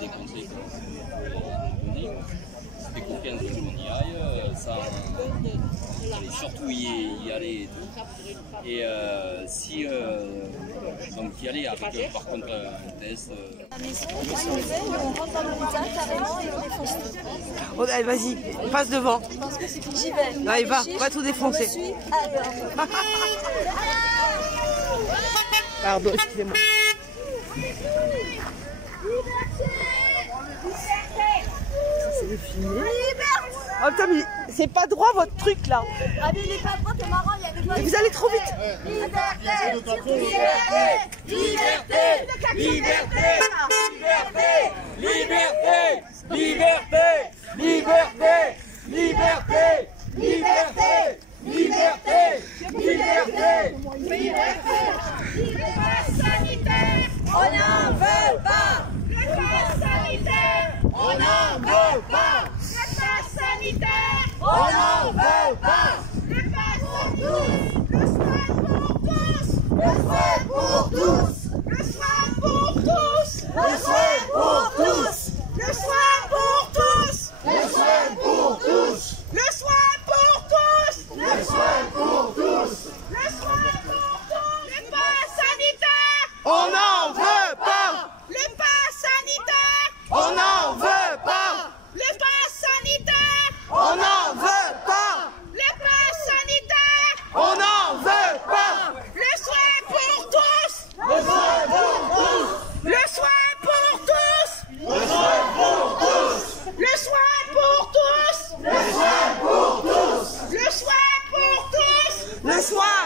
des conseils qu'on donnait. C'était pour 15 jours qu'on y aille, allez, surtout y aller et tout. Et si donc y aller avec par contre un test. La maison, on rentre dans le boutin carrément et on défonce tout. Oh, allez, vas-y, passe devant. Je pense que c'est que j'y vais. Allez, va tout défoncer. Je suis alors. Pardon, excusez-moi. C'est le film. Oh putain, mais c'est pas droit votre truc là. Ah mais il est pas droit, c'est marrant, il y a des Mais vous allez trop vite. Liberté, Liberté, liberté, liberté, liberté, liberté, liberté, liberté, liberté, liberté, liberté. Le pass sanitaire, on n'en veut pas. le pass sanitaire, On n'en veut pas. le pass sanitaire, On n'en veut pas. le pass pour tous, le soin pour tous, Le soin pour tous. le soin pour tous, Le soin pour tous. le soin pour tous, Le soin pour tous. le soin pour tous, Le soin pour tous. le soin pour tous, le pass sanitaire, On n'en veut pas. le pass sanitaire, On n'en veut pas. le pass sanitaire, On n'en veut pas. le pass sanitaire, On n'en veut pas. le soin pour tous, Le soin pour tous. le soin pour tous, Le soin pour tous. le soin pour tous, Le soin pour tous. le soin pour tous, Le soin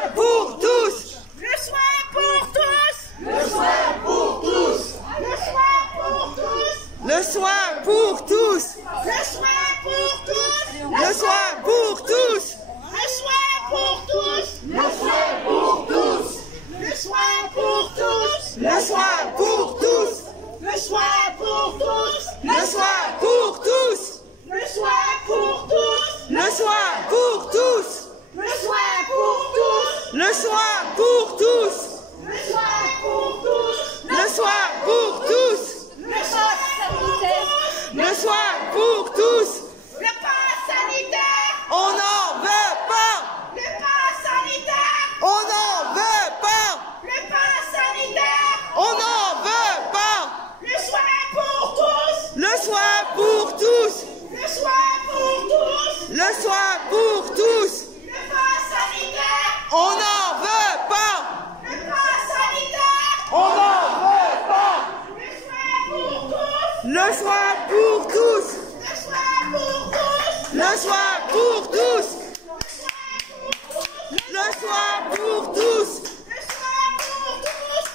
pour tous. le soin pour tous, Le soin pour tous. le soin pour tous, Le soin pour tous. le soin pour tous, Le soin pour tous. le soin pour tous, Le soin pour tous. le soin pour tous, Le soin pour tous. le soin pour tous, Le soin pour tous. le soin pour tous, Le soin pour tous. le soin pour tous, Le soin pour tous. le soin pour tous, Le soin pour tous. le soin pour tous, Le soin pour tous. le pass sanitaire, On n'en veut pas. le pass sanitaire, On n'en veut pas. le pass sanitaire, On n'en veut pas. le soin pour tous, Le soin pour tous. le soin pour tous, Le soin pour tous. le pass sanitaire, On n'en veut pas. le pass sanitaire, On n'en veut pas. le soin pour tous, Le soin pour tous. le soin pour tous, Le soin pour tous. Le soin pour tous. le soin pour tous,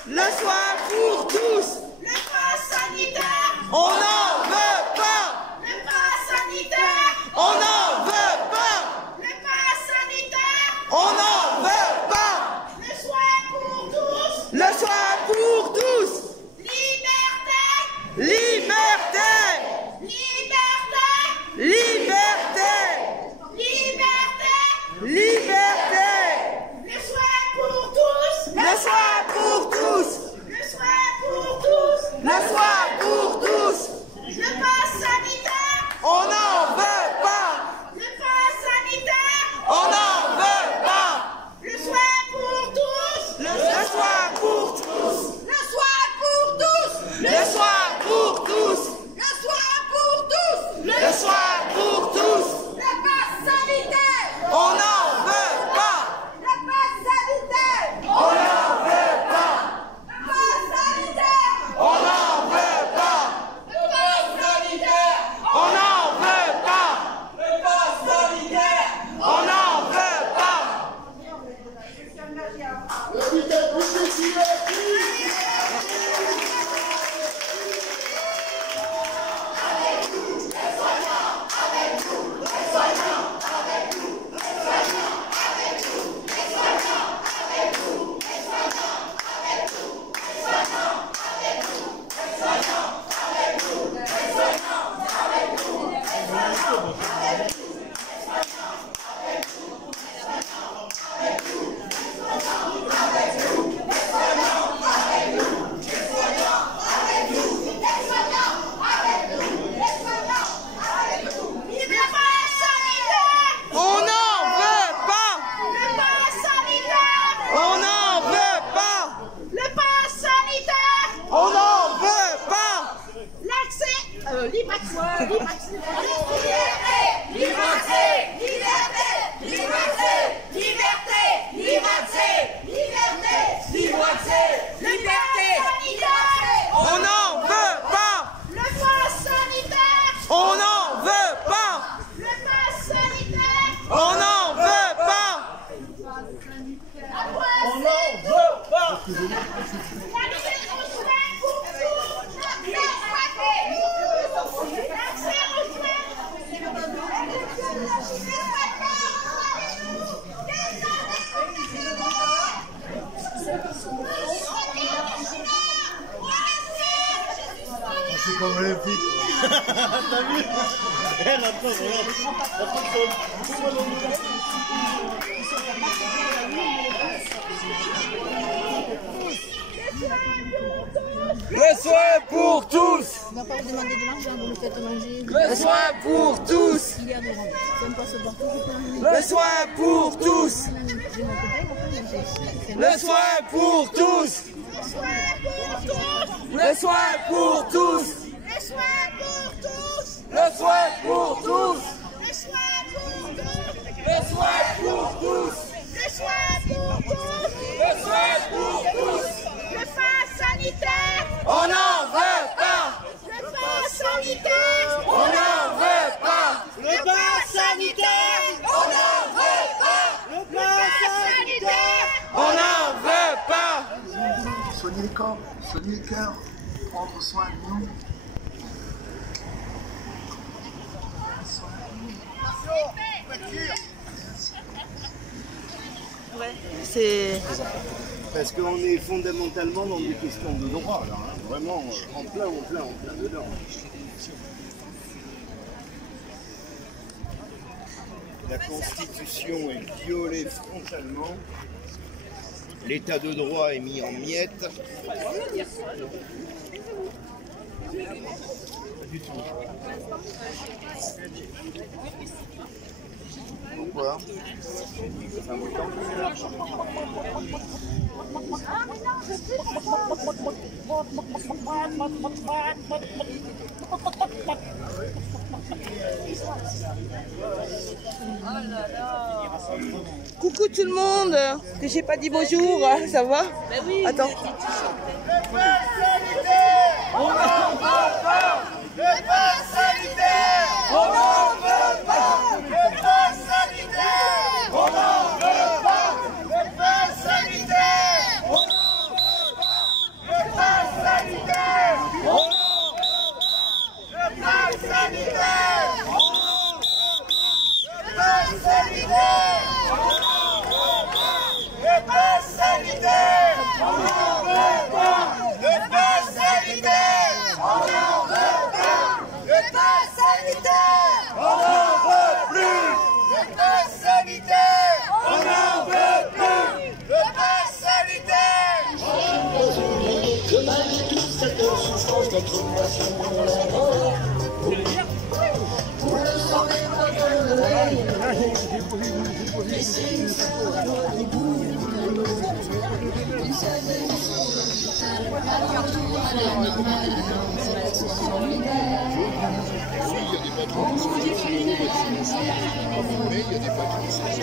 Le soin pour tous. le pass sanitaire, On n'en veut pas. le pass sanitaire, On n'en veut pas. le pass sanitaire, On n'en veut pas. le soin pour tous, Le soin pour tous. liberté, Liberté. liberté, Liberté. liberté, On n'en veut pas. Le pass sanitaire. On n'en veut pas. Le pass sanitaire. On n'en veut pas. On n'en veut pas. L'accès aux soins pour tous. L'accès aux C'est comme les filles. T'as vu? Elle attend, Le soin pour tous. On va pas vous demander de l'argent, vous nous faites manger. Le soin pour tous. Il y a des gens qui n'aiment pas se voir tous. Le soin pour tous. J'ai mon copain, on peut manger. Le soin pour tous. Le soin pour tous. Les soins pour tous. Le soin pour tous. Les soins pour tous. Le soin pour tous. Les soins pour tous. Le soin pour tous. Le pass sanitaire. On n'en veut pas. Le pass sanitaire. On n'en veut pas. Le pass sanitaire. On n'en veut pas. Le pass sanitaire. On n'en veut pas. Soignez les corps, soignez les cœurs, prendre soin de nous. C'est... Parce qu'on est fondamentalement dans des questions de droit, là, hein. Vraiment en plein dedans. La Constitution est violée frontalement, l'état de droit est mis en miettes. Du tout. Pourquoi? C'est un bouton. Coucou tout le monde. Que j'ai pas dit bonjour, ça va? Ben oui. Attends. On n'en veut pas. Le pass sanitaire. On n'en veut pas. Le pass sanitaire. On n'en veut pas. Le pass sanitaire. On n'en veut pas. Le pass sanitaire. On n'en veut pas. Le pass sanitaire. On n'en veut pas. Le pass sanitaire. On n'en veut pas. Le pass sanitaire. On n'en veut pas. Le pass sanitaire. On n'en veut pas. Le pass sanitaire. On n'en veut plus. Le pass sanitaire. On n'en veut plus. Le pass sanitaire. Que malgré toute cette souffrance, notre nation vous le savez pas de laissez une fleur dans les boules de l'eau. Vous savez,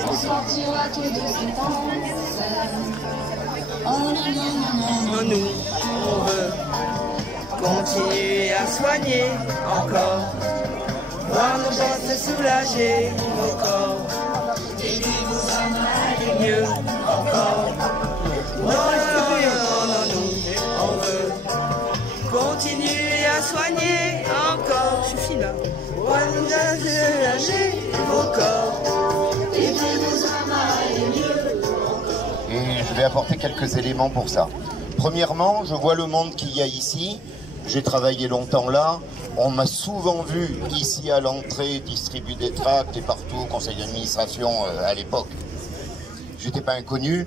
on sortira tous de cette Nous, on veut continuer à soigner encore, voir nos bosses se soulager, nos corps, aider-nous à aller mieux encore. Non, nous, on veut continuer à soigner encore. Je suis fine là. Voir nous soulager nos corps, aider-nous à aller mieux. Et je vais apporter quelques éléments pour ça. Premièrement, je vois le monde qu'il y a ici. J'ai travaillé longtemps là. On m'a souvent vu ici à l'entrée distribuer des tracts et partout au conseil d'administration à l'époque. J'étais pas inconnu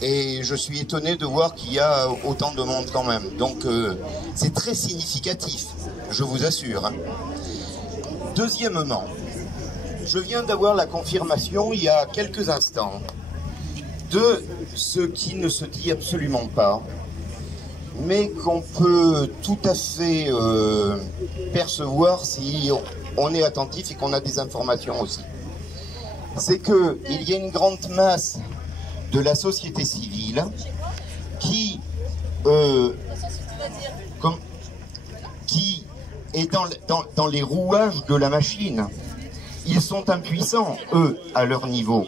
et je suis étonné de voir qu'il y a autant de monde quand même. Donc c'est très significatif, je vous assure. Deuxièmement, je viens d'avoir la confirmation il y a quelques instants de ce qui ne se dit absolument pas, mais qu'on peut tout à fait percevoir si on est attentif et qu'on a des informations aussi. C'est qu'il y a une grande masse de la société civile qui est dans les rouages de la machine. Ils sont impuissants, eux, à leur niveau.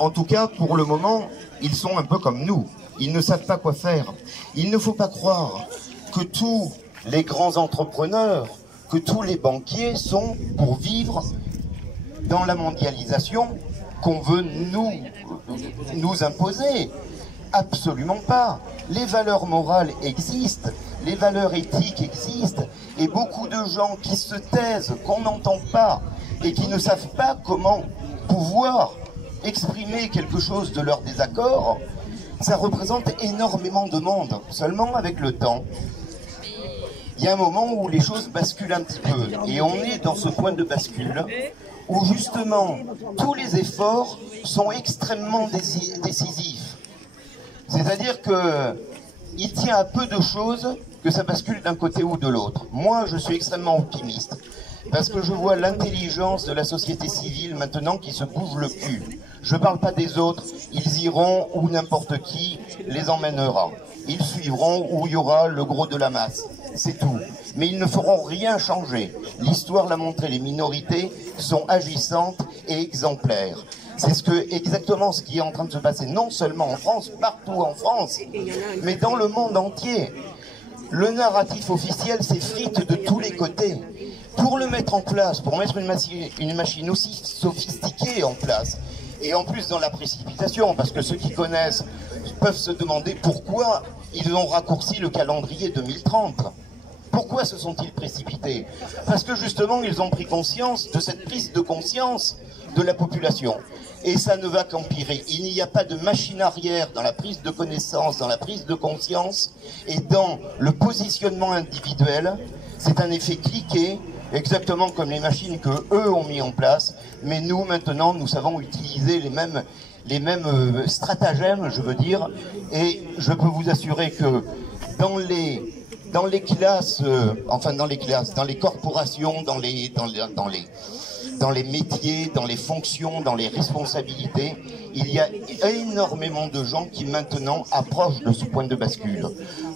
En tout cas, pour le moment, ils sont un peu comme nous. Ils ne savent pas quoi faire. Il ne faut pas croire que tous les grands entrepreneurs, que tous les banquiers sont pour vivre dans la mondialisation qu'on veut nous imposer. Absolument pas. Les valeurs morales existent, les valeurs éthiques existent, et beaucoup de gens qui se taisent, qu'on n'entend pas, et qui ne savent pas comment pouvoir exprimer quelque chose de leur désaccord, ça représente énormément de monde. Seulement avec le temps, il y a un moment où les choses basculent un petit peu, et on est dans ce point de bascule où justement tous les efforts sont extrêmement décisifs. C'est-à-dire qu'il tient à peu de choses que ça bascule d'un côté ou de l'autre. Moi, je suis extrêmement optimiste, parce que je vois l'intelligence de la société civile maintenant qui se bouge le cul. Je ne parle pas des autres, ils iront où n'importe qui les emmènera. Ils suivront où il y aura le gros de la masse, c'est tout. Mais ils ne feront rien changer. L'histoire l'a montré, les minorités sont agissantes et exemplaires. C'est exactement ce qui est en train de se passer, non seulement en France, partout en France, mais dans le monde entier. Le narratif officiel s'effrite de tous les côtés. Pour le mettre en place, pour mettre une machine aussi sophistiquée en place, et en plus dans la précipitation, parce que ceux qui connaissent peuvent se demander pourquoi ils ont raccourci le calendrier 2030. Pourquoi se sont-ils précipités? Parce que justement, ils ont pris conscience de cette prise de conscience de la population. Et ça ne va qu'empirer. Il n'y a pas de machine arrière dans la prise de connaissance, dans la prise de conscience et dans le positionnement individuel. C'est un effet cliqué, exactement comme les machines que eux ont mis en place. Mais nous, maintenant, nous savons utiliser les mêmes stratagèmes, je veux dire. Et je peux vous assurer que dans les classes, dans les corporations, dans les métiers, dans les fonctions, dans les responsabilités, il y a énormément de gens qui maintenant approchent de ce point de bascule.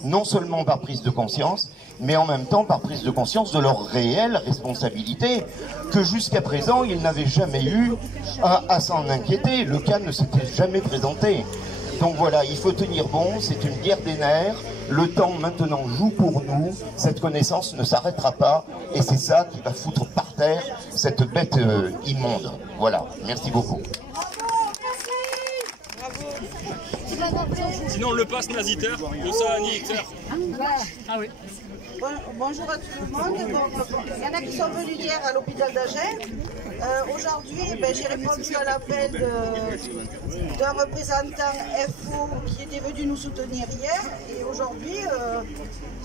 Non seulement par prise de conscience, mais en même temps par prise de conscience de leurs réelles responsabilités, que jusqu'à présent ils n'avaient jamais eu à s'en inquiéter. Le cas ne s'était jamais présenté. Donc voilà, il faut tenir bon, c'est une guerre des nerfs. Le temps maintenant joue pour nous, cette connaissance ne s'arrêtera pas, et c'est ça qui va foutre par terre cette bête immonde. Voilà, merci beaucoup. Sinon le pass nazitaire, le ça annihilateur. Ah oui. Bonjour à tout le monde. Il y en a qui sont venus hier à l'hôpital d'Agen. Aujourd'hui, j'ai répondu à l'appel d'un représentant FO qui était venu nous soutenir hier. Et aujourd'hui,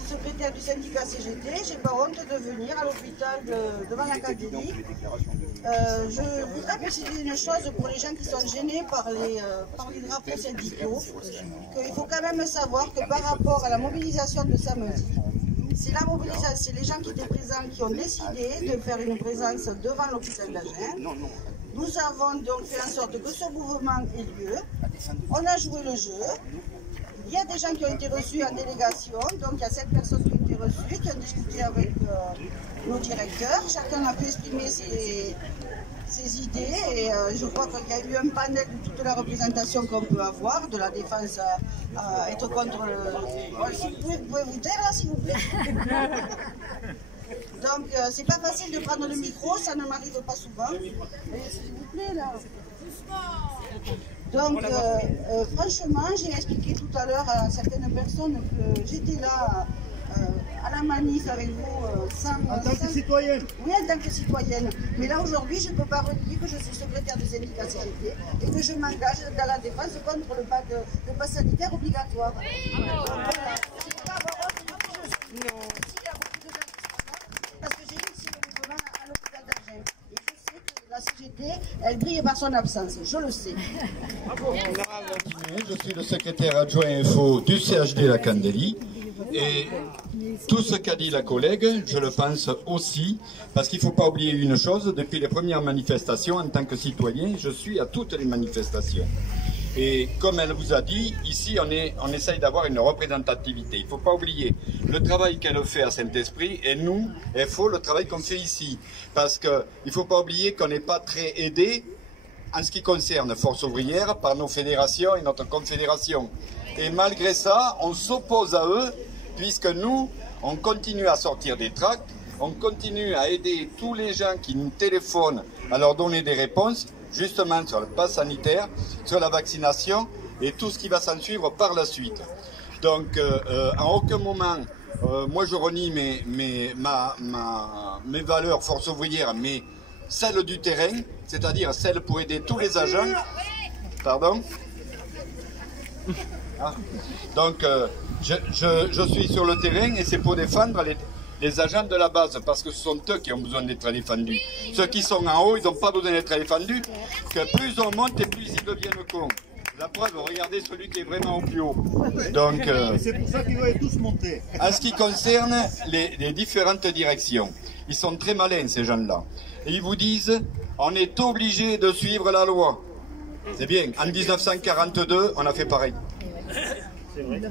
secrétaire du syndicat CGT, j'ai pas honte de venir à l'hôpital devant l'académie. Je voudrais préciser une chose pour les gens qui sont gênés par les drapeaux syndicaux, qu'il faut quand même savoir que par rapport à la mobilisation de samedi, c'est les gens qui étaient présents qui ont décidé de faire une présence devant l'hôpital d'Agen. Nous avons donc fait en sorte que ce mouvement ait lieu. On a joué le jeu. Il y a des gens qui ont été reçus en délégation, donc il y a 7 personnes qui ont été reçues, qui ont discuté avec nos directeurs. Chacun a pu exprimer ses idées et je crois qu'il y a eu un panel de toute la représentation qu'on peut avoir, de la défense à être contre le... Si vous pouvez vous taire là, s'il vous plaît. Donc c'est pas facile de prendre le micro, ça ne m'arrive pas souvent. S'il vous plaît là. Donc franchement, j'ai expliqué tout à l'heure à certaines personnes que j'étais là à la manif avec vous en tant que citoyenne. Oui, en tant que citoyenne. Mais là aujourd'hui, je ne peux pas renier que je suis secrétaire du syndicat CGT et que je m'engage dans la défense contre le pass sanitaire obligatoire. Parce que j'ai initié le mouvement à l'hôpital d'Agen. Et je sais que la CGT, elle brille par son absence. Je le sais. Je suis le secrétaire adjoint info du CHD La Candélie. Et tout ce qu'a dit la collègue, je le pense aussi, parce qu'il ne faut pas oublier une chose, depuis les premières manifestations, en tant que citoyen, je suis à toutes les manifestations. Et comme elle vous a dit, ici on essaye d'avoir une représentativité. Il ne faut pas oublier le travail qu'elle fait à Saint-Esprit et nous, FO, le travail qu'on fait ici. Parce qu'il ne faut pas oublier qu'on n'est pas très aidé en ce qui concerne Force ouvrière par nos fédérations et notre confédération. Et malgré ça, on s'oppose à eux, puisque nous, on continue à sortir des tracts, on continue à aider tous les gens qui nous téléphonent à leur donner des réponses, justement sur le pass sanitaire, sur la vaccination et tout ce qui va s'en suivre par la suite. Donc, en aucun moment, moi je renie mes valeurs Force ouvrière, mais celles du terrain, c'est-à-dire celles pour aider tous les agents. Pardon ? Ah. Donc, je suis sur le terrain et c'est pour défendre les agents de la base, parce que ce sont eux qui ont besoin d'être défendus. Ceux qui sont en haut, ils n'ont pas besoin d'être défendus, que plus on monte et plus ils deviennent cons. La preuve, regardez celui qui est vraiment au plus haut. Donc, c'est pour ça qu'ils doivent tous monter. En ce qui concerne les différentes directions, ils sont très malins ces gens-là. Et ils vous disent, on est obligé de suivre la loi. C'est bien, en 1942, on a fait pareil.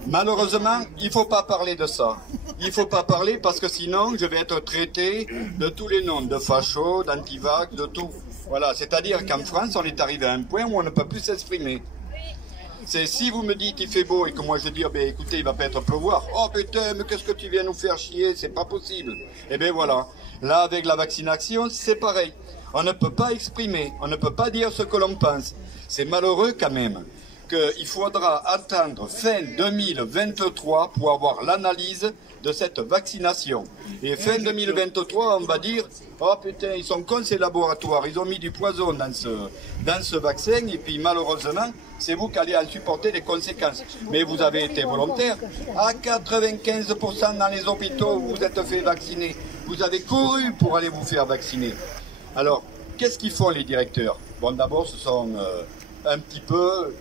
Malheureusement, il ne faut pas parler de ça. Il ne faut pas parler parce que sinon, je vais être traité de tous les noms, de facho, d'antivax, de tout. Voilà, c'est-à-dire qu'en France, on est arrivé à un point où on ne peut plus s'exprimer. C'est si vous me dites il fait beau et que moi je dis, oh, ben, écoutez, il va peut-être pleuvoir. Oh putain, mais qu'est-ce que tu viens nous faire chier, c'est pas possible. Et bien voilà, là avec la vaccination, c'est pareil. On ne peut pas exprimer, on ne peut pas dire ce que l'on pense. C'est malheureux quand même qu'il faudra attendre fin 2023 pour avoir l'analyse de cette vaccination. Et fin 2023, on va dire, oh putain, ils sont cons ces laboratoires, ils ont mis du poison dans ce vaccin, et puis malheureusement, c'est vous qui allez en supporter les conséquences. Mais vous avez été volontaire. À 95% dans les hôpitaux où vous êtes fait vacciner, vous avez couru pour aller vous faire vacciner. Alors, qu'est-ce qu'ils font les directeurs? Bon, d'abord, ce sont un petit peu...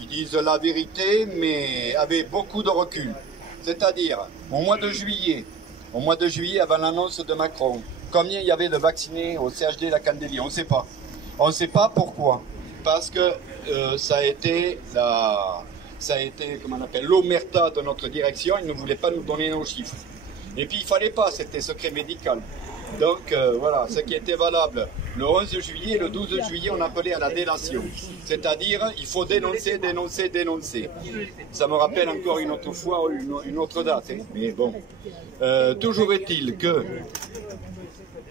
Ils disent la vérité, mais avec beaucoup de recul. C'est-à-dire, au mois de juillet, avant l'annonce de Macron, combien il y avait de vaccinés au CHD La Candélie? On ne sait pas. On ne sait pas pourquoi. Parce que ça a été comment on appelle, l'omerta de notre direction. Ils ne voulaient pas nous donner nos chiffres. Et puis, il ne fallait pas, c'était secret médical. Donc voilà, ce qui était valable le 11 juillet et le 12 juillet, on appelait à la délation. C'est-à-dire, il faut dénoncer, dénoncer, dénoncer. Ça me rappelle encore une autre fois, une autre date. Hein. Mais bon, toujours est-il que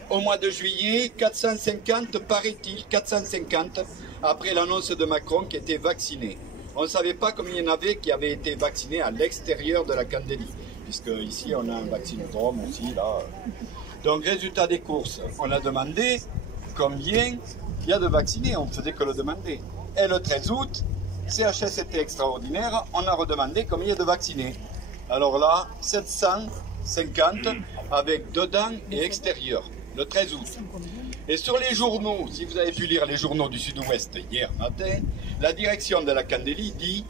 au mois de juillet, 450, paraît-il, 450, après l'annonce de Macron qui étaient vaccinés. On ne savait pas combien il y en avait qui avaient été vaccinés à l'extérieur de la Candélie. Puisque ici, on a un vaccinodrome aussi, là. Donc, résultat des courses, on a demandé combien il y a de vaccinés, on ne faisait que le demander. Et le 13 août, CHSCT extraordinaire, on a redemandé combien il y a de vaccinés. Alors là, 750 avec dedans et extérieur, le 13 août. Et sur les journaux, si vous avez pu lire les journaux du Sud-Ouest hier matin, la direction de la Candélie dit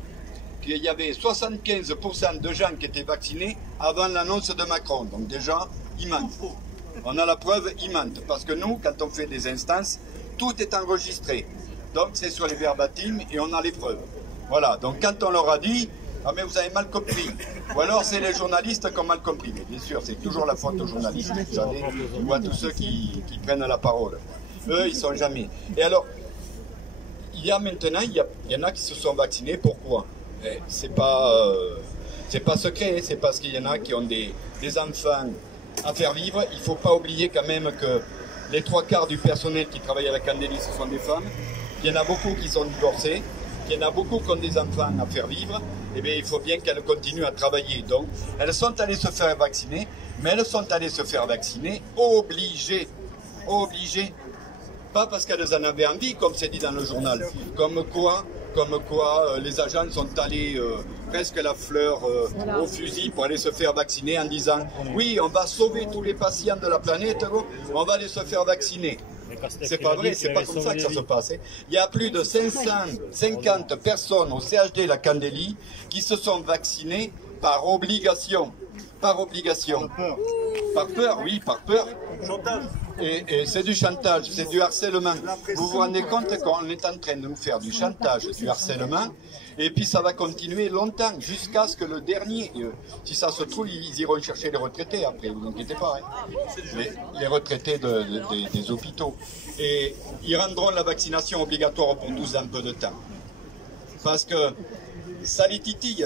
qu'il y avait 75% de gens qui étaient vaccinés avant l'annonce de Macron. Donc déjà, ils mentent. On a la preuve, ils mentent. Parce que nous, quand on fait des instances, tout est enregistré. Donc c'est sur les verbatims et on a les preuves. Voilà, donc quand on leur a dit, ah mais vous avez mal compris. Ou alors c'est les journalistes qui ont mal compris. Mais bien sûr, c'est toujours la faute aux journalistes, vous savez, ou à tous ceux qui prennent la parole. Eux, ils sont jamais. Et alors, il y a maintenant, il y en a qui se sont vaccinés, pourquoi? C'est pas secret, c'est parce qu'il y en a qui ont des enfants à faire vivre. Il ne faut pas oublier quand même que les 3/4 du personnel qui travaille à la Candélie, ce sont des femmes. Il y en a beaucoup qui sont divorcées, il y en a beaucoup qui ont des enfants à faire vivre. Eh bien, il faut bien qu'elles continuent à travailler. Donc, elles sont allées se faire vacciner, mais elles sont allées se faire vacciner obligées. Obligées. Pas parce qu'elles en avaient envie, comme c'est dit dans le journal. Comme quoi les agents sont allés presque la fleur au fusil pour aller se faire vacciner en disant « Oui, on va sauver tous les patients de la planète, on va aller se faire vacciner ». C'est pas vrai, c'est pas comme ça que ça se passe. Hein. Il y a plus de 550 personnes au CHD La Candélie qui se sont vaccinées par obligation. par obligation. Par peur, oui, par peur. Et c'est du chantage, c'est du harcèlement. Vous vous rendez compte qu'on est en train de nous faire du chantage, du harcèlement, et puis ça va continuer longtemps, jusqu'à ce que le dernier, si ça se trouve, ils iront chercher les retraités après, vous inquiétez pas, hein. Les retraités des hôpitaux. Et ils rendront la vaccination obligatoire pour tous un peu de temps. Parce que ça les titille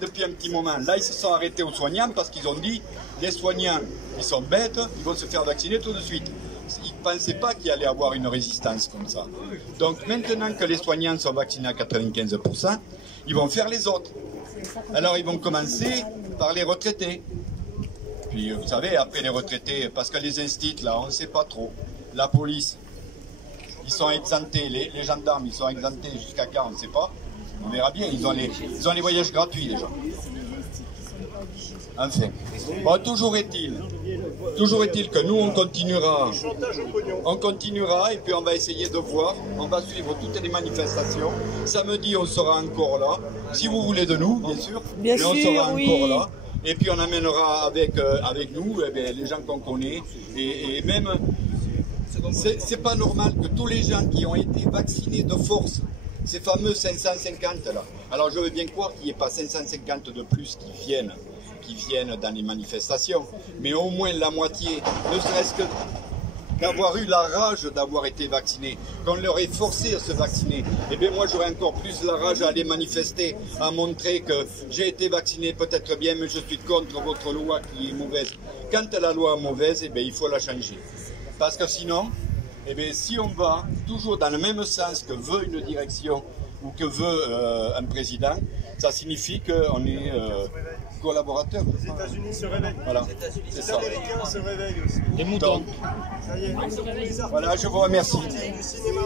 depuis un petit moment. Là, ils se sont arrêtés aux soignants parce qu'ils ont dit, les soignants, ils sont bêtes, ils vont se faire vacciner tout de suite. Ils ne pensaient pas qu'il allait avoir une résistance comme ça. Donc maintenant que les soignants sont vaccinés à 95%, ils vont faire les autres. Alors ils vont commencer par les retraités. Puis vous savez, après les retraités, parce que les instituts, là, on ne sait pas trop. La police, ils sont exemptés, les gendarmes, ils sont exemptés jusqu'à quand, on ne sait pas. On verra bien, ils ont les voyages gratuits déjà. Enfin, bon, toujours est-il que nous on continuera et puis on va essayer de voir, on va suivre toutes les manifestations. Samedi on sera encore là, si vous voulez de nous, bien sûr, mais on sera encore là. Et puis on amènera avec nous les gens qu'on connaît et même, c'est pas normal que tous les gens qui ont été vaccinés de force, ces fameux 550 là. Alors je veux bien croire qu'il n'y ait pas 550 de plus qui viennent dans les manifestations, mais au moins la moitié, ne serait-ce que d'avoir eu la rage d'avoir été vacciné, qu'on leur ait forcé à se vacciner. Et bien moi j'aurais encore plus la rage à aller manifester, à montrer que j'ai été vacciné peut-être bien, mais je suis contre votre loi qui est mauvaise. Quand la loi est mauvaise, il faut la changer. Parce que sinon, si on va toujours dans le même sens que veut une direction ou que veut un président, ça signifie qu'on est collaborateur. Les États-Unis se réveillent. Voilà, c'est ça. Les Américains se réveillent aussi. Les moutons. Ça y est, voilà, je vous remercie. Du cinéma.